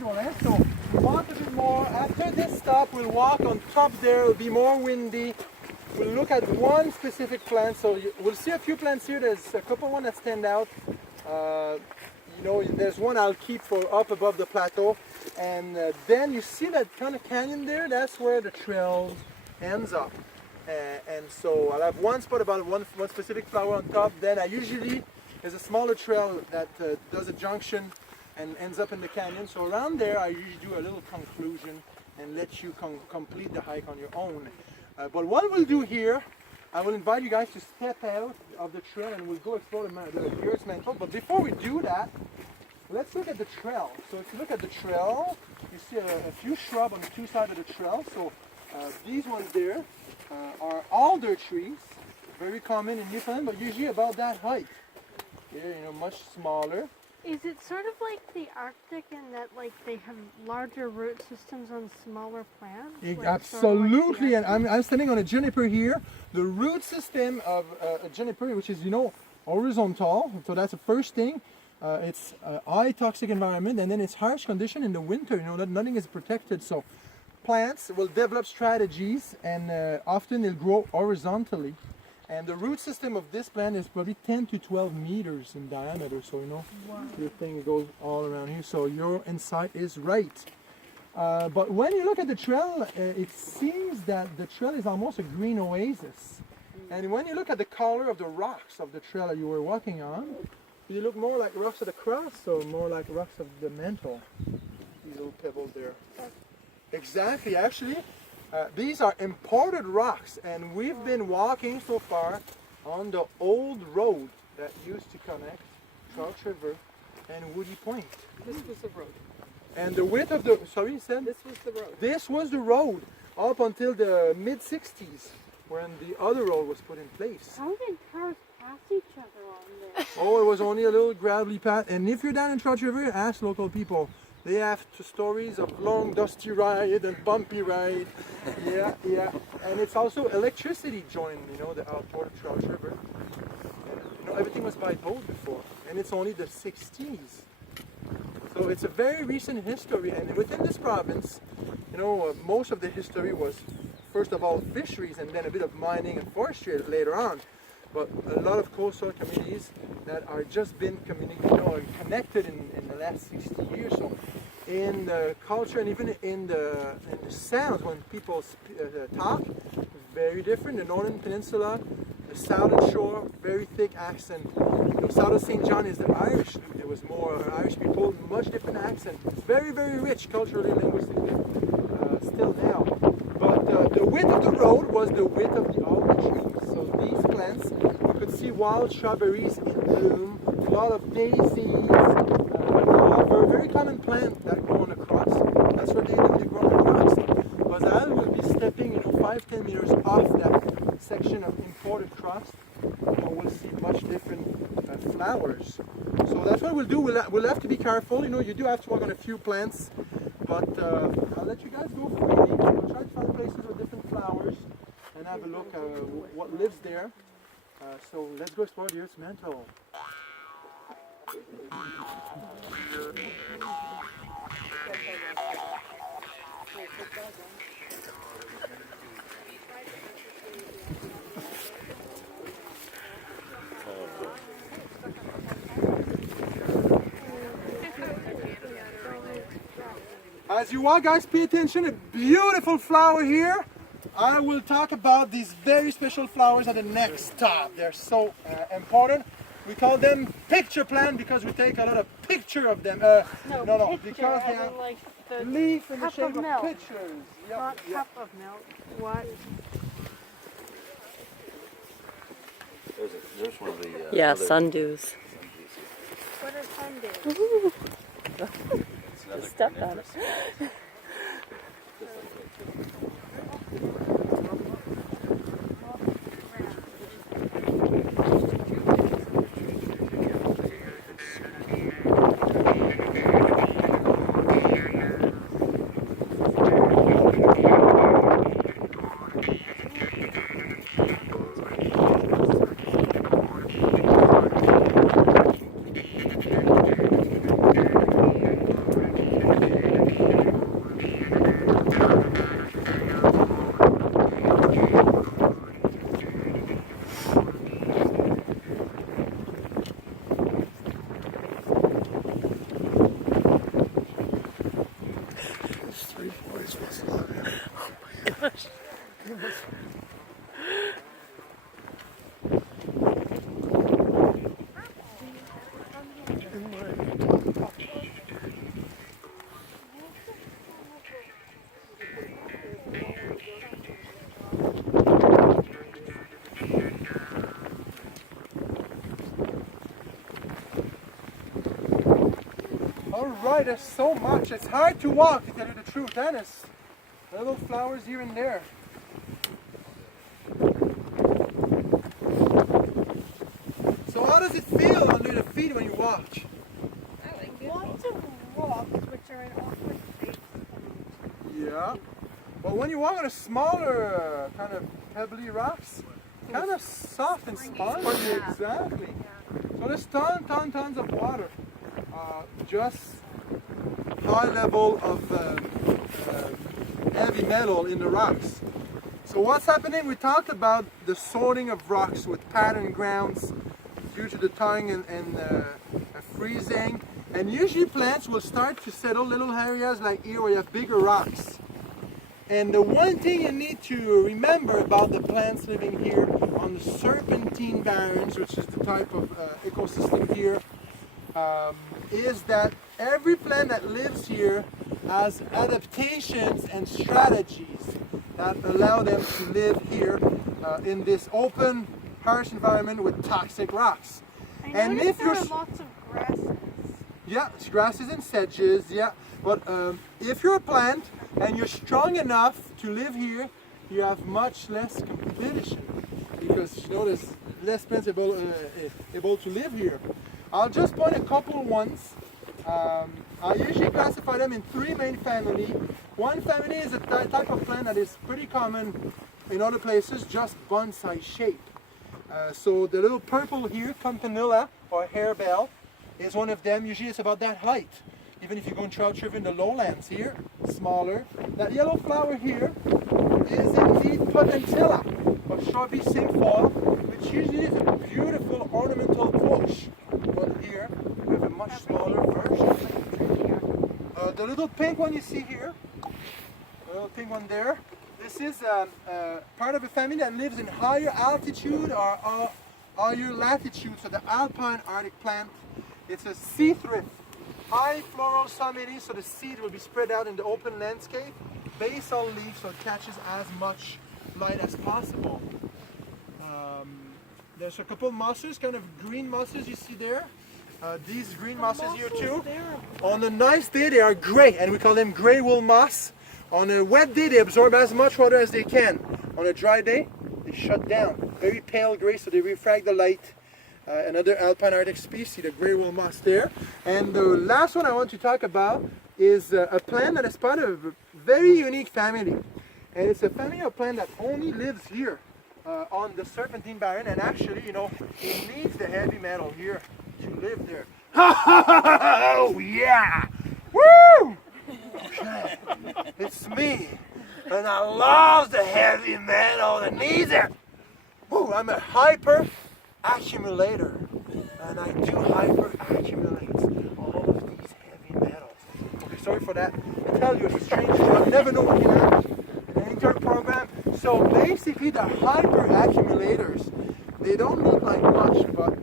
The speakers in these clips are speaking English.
So walk a bit more. After this stop, we'll walk on top there. It'll be more windy. We'll look at one specific plant. So we'll see a few plants here. There's a couple one that stand out. There's one I'll keep for up above the plateau. And then you see that kind of canyon there. That's where the trail ends up. And so I'll have one spot about one specific flower on top. Then there's a smaller trail that does a junction and ends up in the canyon. So around there, I usually do a little conclusion and let you complete the hike on your own. But what we'll do here, I will invite you guys to step out of the trail and we'll go explore the Earth's mantle. But before we do that, let's look at the trail. So if you look at the trail, you see a few shrubs on the two sides of the trail. So these ones there are alder trees, very common in Newfoundland, but usually about that height. Here, much smaller. Is it sort of like the Arctic in that they have larger root systems on smaller plants? Absolutely, and I'm standing on a juniper here. The root system of a juniper, which is horizontal, so that's the first thing. It's a high toxic environment, and then it's harsh condition in the winter. That nothing is protected, so plants will develop strategies, and often they'll grow horizontally. And the root system of this plant is probably 10 to 12 meters in diameter. So, your thing goes all around here. So your insight is right. But when you look at the trail, it seems that the trail is almost a green oasis. And when you look at the color of the rocks of the trail that you were walking on, you look more like rocks of the cross or more like rocks of the mantle. These little pebbles there. Exactly, actually. These are imported rocks, and we've been walking so far on the old road that used to connect Charles River and Woody Point. This was the road. And the width of the, sorry, you said? This was the road. This was the road up until the mid-60s when the other road was put in place. How did cars pass each other on there? Oh, it was only a little gravelly path. And if you're down in Charles River, ask local people. They have stories of long dusty ride and bumpy ride. Yeah. And it's also electricity joined, the outport of Charles River. And, everything was by boat before. And it's only the 60s. So it's a very recent history. And within this province, most of the history was, first of all, fisheries and then a bit of mining and forestry later on. But a lot of coastal communities that are just been connected in the last 60 years. So in the culture and even in the sounds when people talk, very different. The Northern Peninsula, the Southern Shore, very thick accent. South of St. John is the Irish. There was more Irish people, much different accent. Very, very rich culturally, linguistically, still now. But the width of the road was the width of the alder trees. So these plants, you could see wild strawberries in bloom, a lot of daisies, a very common plant that grow on a cross. That's where they grow on the cross. But I will be stepping 5-10 meters off that section of imported crust. We'll see much different flowers. So that's what we'll do. We'll have to be careful. You do have to walk on a few plants. But I'll let you guys go freely. We'll try to find places with different flowers and have a look at what lives there. So let's go explore the Earth's mantle. As you walk, guys, pay attention. A beautiful flower here. I will talk about these very special flowers at the next stop. They're so important. We call them picture plant because we take a lot of picture of them. No, because they have like the leaf in the cup shape of milk. pictures. Not cup of milk. What? There's one of the Yeah, other sundews. What are sundews? Just stepped on it. Alright, there's so much. It's hard to walk, to tell you the truth. And there's little flowers here and there. So how does it feel under the feet when you walk? Lots of rocks which are in awkward shapes. Yeah. But when you walk on a smaller kind of pebbly rocks, kind of soft and spongy. Yeah. Exactly. So there's tons of water. Just high level of heavy metal in the rocks. So what's happening? We talked about the sorting of rocks with pattern grounds due to the thawing and freezing. And usually plants will start to settle little areas like here where you have bigger rocks. And the one thing you need to remember about the plants living here on the serpentine barrens, which is the type of ecosystem here, is that every plant that lives here has adaptations and strategies that allow them to live here in this open, harsh environment with toxic rocks. I noticed there are lots of grasses. Yeah, it's grasses and sedges, yeah. But if you're a plant and you're strong enough to live here, you have much less competition because you know there's less plants able to live here. I'll just point a couple ones. I usually classify them in three main families. One family is a type of plant that is pretty common in other places, just bonsai shape. So the little purple here, campanula or harebell, is one of them. Usually it's about that height. Even if you go in trout river in the lowlands here, smaller. That yellow flower here is indeed potentilla or Shrubby cinquefoil, which usually is a beautiful ornamental bush. But here we have a much smaller version. The little pink one you see here, the little pink one there, this is part of a family that lives in higher altitude or higher latitude, so the alpine Arctic plant. It's a sea thrift, high floral summity, so the seed will be spread out in the open landscape, basal leaf, so it catches as much light as possible. There's a couple mosses, kind of green mosses you see there. These green mosses here too. On a nice day they are gray, and we call them gray wool moss. On a wet day they absorb as much water as they can. On a dry day they shut down. Very pale gray, so they refract the light. Another alpine Arctic species, the gray wool moss there. And the last one I want to talk about is a plant that is part of a very unique family. And it's a family of plant that only lives here on the serpentine barren, and actually, you know, it needs the heavy metal here to live there. Oh yeah! Woo! Okay. It's me, and I love the heavy metal that needs it. Woo! I'm a hyper accumulator, and I do hyper accumulate all of these heavy metals. Okay, sorry for that. I tell you, it's a strange show. I never know what can happen in an intern program. So basically, the hyper accumulators, they don't need like much, but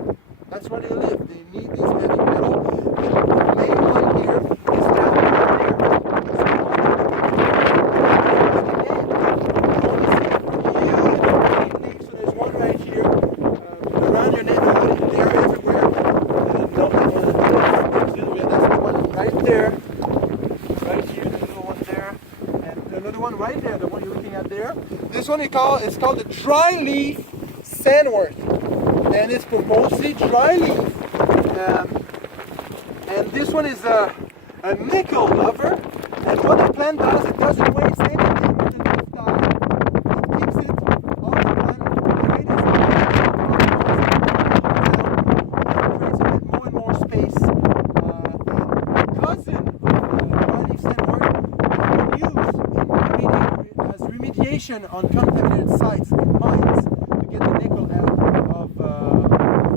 that's where they live. They need these heavy metals. The main one here is down there. So there's one right here. Around your neighborhood, they're everywhere. That's the one right there. Right here, the little one there. And another one right there, the one you're looking at there. This one it's called the dry leaf sandwort. And it's mostly dry leaf. And this one is a nickel lover. And what the plant does, it doesn't waste anything with the leaf die. It keeps it on the plant. Creates a bit more and more space. And cousin dry leaf sandwort can use as remediation on contaminated sites in mines to get the nickel out of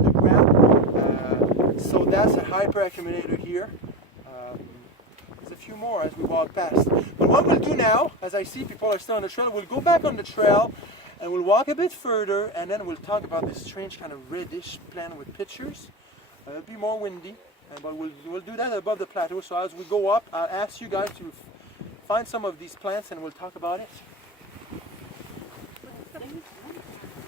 the ground. So that's a hyper accumulator here. There's a few more as we walk past. But what we'll do now, as I see people are still on the trail, we'll go back on the trail and we'll walk a bit further, and then we'll talk about this strange kind of reddish plant with pictures. It'll be more windy, but we'll do that above the plateau. So as we go up, I'll ask you guys to find some of these plants and we'll talk about it.